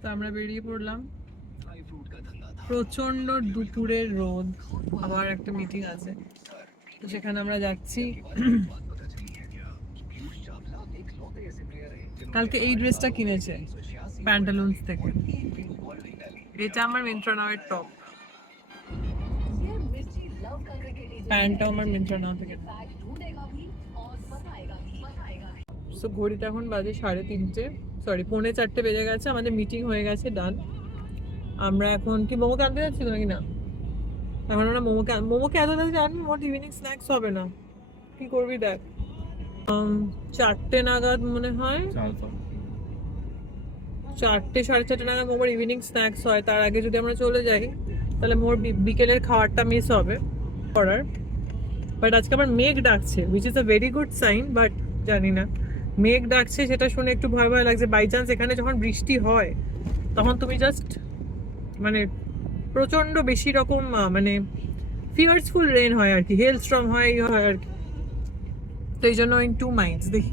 তো আমরা বেরিয়ে পড়লাম। প্রচন্ড দুপুরের রোদ, আবার একটা মিটিং আছে, তো সেখানে আমরা যাচ্ছি। কালকে এই ড্রেসটা কিনেছে প্যান্টালুন্স থেকে, এটা আমার মিন্ত্রা নাওয়ের টপ, প্যান্টটা আমার মিন্ত্রা নাও থেকে। তো ঘড়িতে এখন বাজে 3:30, সরি 3:45 বেজে গেছে। আমাদের মিটিং হয়ে গেছে, ডান। আমরা এখন কি মোমোকে আনতে যাচ্ছি নাকি না? এখন আমরা মোমোকে এত তাড়াতাড়ি আনবি, মোট ইভিনিং স্ন্যাক্স হবে না। কি করবি দেখ, 4টে নাগাদ মনে হয়, 4টে 4:30 নাগাদ মোমোর ইভিনিং স্ন্যাক্স হয়। তার আগে যদি আমরা চলে যাই তাহলে মোর বিকেলের খাবারটা মিস হবে করার। বাট আজকে আবার মেঘ ডাকছে, which is a very good sign, but জানি না, মেঘ ডাকছে সেটা শুনে একটু ভয় ভয় লাগছে। বাই চান্স এখানে যখন বৃষ্টি হয় তখন তুমি জাস্ট মানে প্রচন্ড বেশি রকম মানে ফিয়ার্সফুল রেন হয় আর কি, হেল স্ট্রম হয় আর কি। তো এই জন্য ইন টু মাইন্ডস, দেখি